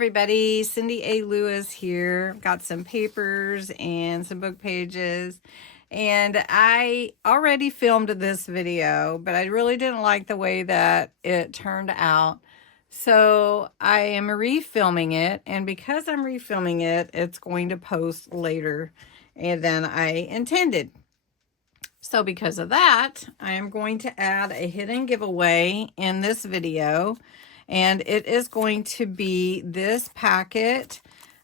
everybody, Cindy A. Lewis here. Got some papers and some book pages, and I already filmed this video, but I really didn't like the way that it turned out. So I am refilming it, and because I'm refilming it, it's going to post later than I intended. So because of that, I am going to add a hidden giveaway in this video, and it is going to be this packet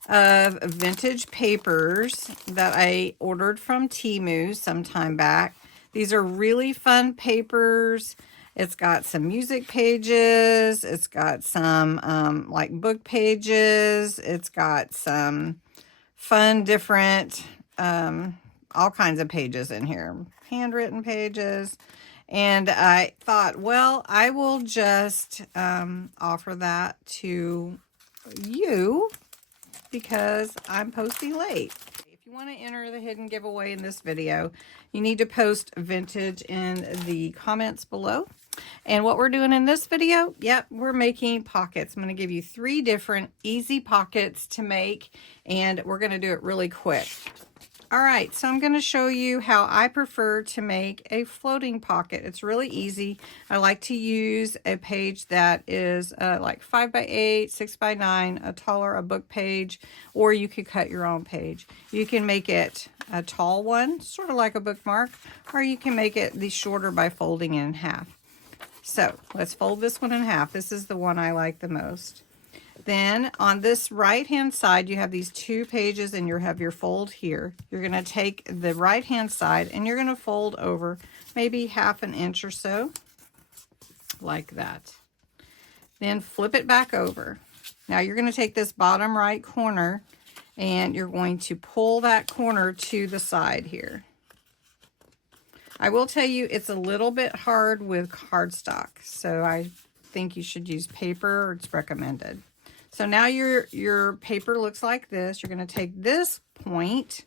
of vintage papers that I ordered from Temu some time back. These are really fun papers. It's got some music pages. It's got some like book pages. It's got some fun different all kinds of pages in here, handwritten pages. And I thought, well, I will just offer that to you because I'm posting late. If you want to enter the hidden giveaway in this video, you need to post vintage in the comments below. And what we're doing in this video, yep, we're making pockets. I'm going to give you 3 different easy pockets to make, and we're going to do it really quick. All right, so I'm going to show you how I prefer to make a floating pocket. It's really easy. I like to use a page that is like 5x8, 6x9, a taller, a book page, or you could cut your own page. You can make it a tall one, sort of like a bookmark, or you can make it the shorter by folding it in half. So let's fold this one in half. This is the one I like the most. Then on this right hand side, you have these 2 pages and you have your fold here. You're going to take the right hand side and you're going to fold over maybe 1/2 inch or so, like that. Then flip it back over. Now you're going to take this bottom right corner and you're going to pull that corner to the side here. I will tell you it's a little bit hard with cardstock, so I think you should use paper, or it's recommended. So now your paper looks like this. You're going to take this point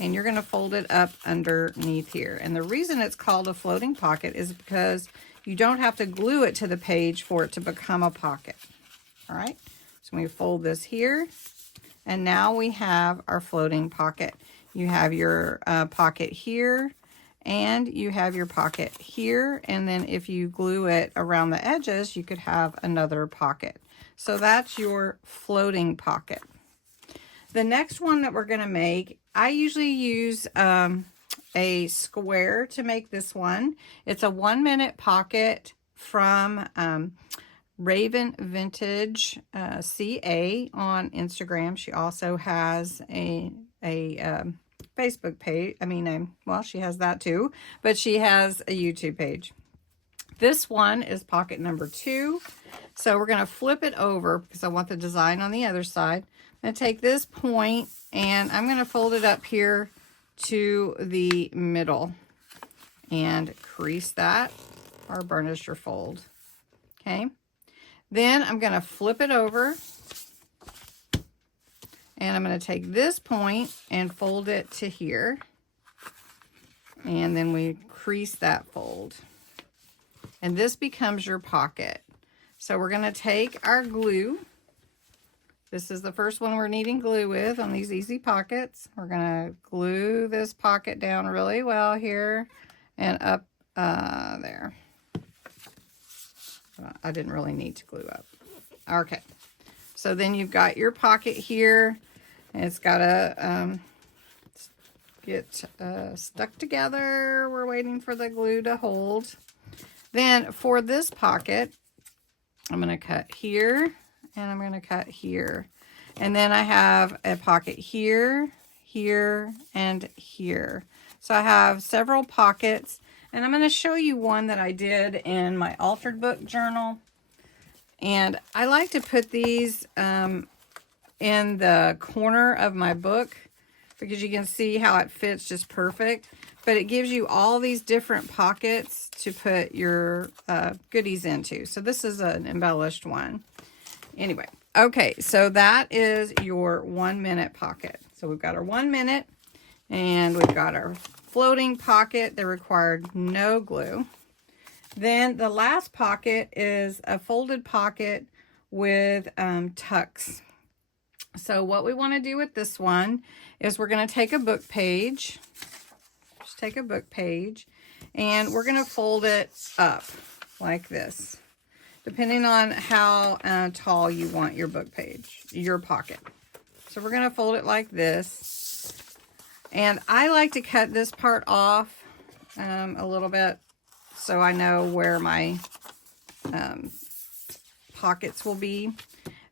and you're going to fold it up underneath here. And the reason it's called a floating pocket is because you don't have to glue it to the page for it to become a pocket. All right, so we fold this here, and now we have our floating pocket. You have your pocket here, and you have your pocket here, and then if you glue it around the edges, you could have another pocket. So that's your floating pocket. The next one that we're going to make, I usually use a square to make this one. It's a 1-minute pocket from Raven Vintage CA on Instagram. She also has a Facebook page. Well, she has that too, but she has a YouTube page. This one is pocket number 2. So we're going to flip it over because I want the design on the other side. I'm going to take this point and I'm going to fold it up here to the middle and crease that or burnish your fold. Okay. Then I'm going to flip it over and I'm going to take this point and fold it to here. And then we crease that fold. And this becomes your pocket. So we're going to take our glue. This is the first one we're needing glue with on these easy pockets. We're going to glue this pocket down really well here and up there. I didn't really need to glue up. Okay. So then you've got your pocket here. And it's got to get stuck together. We're waiting for the glue to hold. Then for this pocket, I'm going to cut here and I'm going to cut here. And then I have a pocket here, here, and here. So I have several pockets, and I'm going to show you one that I did in my altered book journal. And I like to put these in the corner of my book because you can see how it fits just perfect. But it gives you all these different pockets to put your goodies into. So this is an embellished one. Anyway, okay, so that is your 1-minute pocket. So we've got our 1 minute, and we've got our floating pocket that required no glue. Then the last pocket is a folded pocket with tucks. So what we want to do with this one is we're going to take a book page. Just take a book page and we're going to fold it up like this, depending on how tall you want your book page, your pocket. So we're going to fold it like this. And I like to cut this part off a little bit so I know where my pockets will be.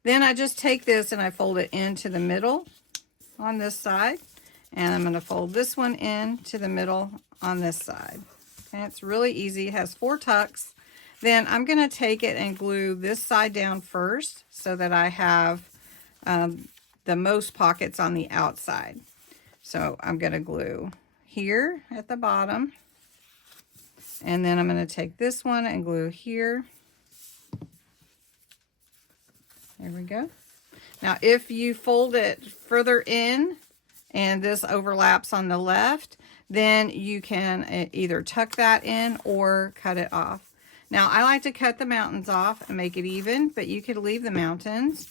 Then I just take this and I fold it into the middle on this side. And I'm going to fold this one into the middle on this side. And it's really easy. It has 4 tucks. Then I'm going to take it and glue this side down first so that I have the most pockets on the outside. So I'm going to glue here at the bottom. And then I'm going to take this one and glue here. There we go. Now, if you fold it further in and this overlaps on the left, then you can either tuck that in or cut it off. Now, I like to cut the mountains off and make it even, but you could leave the mountains.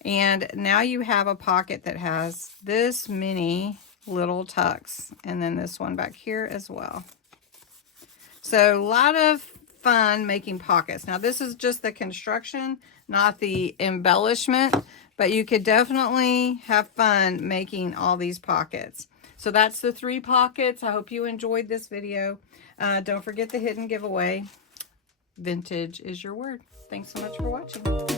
And now you have a pocket that has this many little tucks, and then this one back here as well. So a lot of fun making pockets. Now, this is just the construction, not the embellishment, but you could definitely have fun making all these pockets. So that's the 3 pockets. I hope you enjoyed this video. Don't forget the hidden giveaway. Vintage is your word. Thanks so much for watching.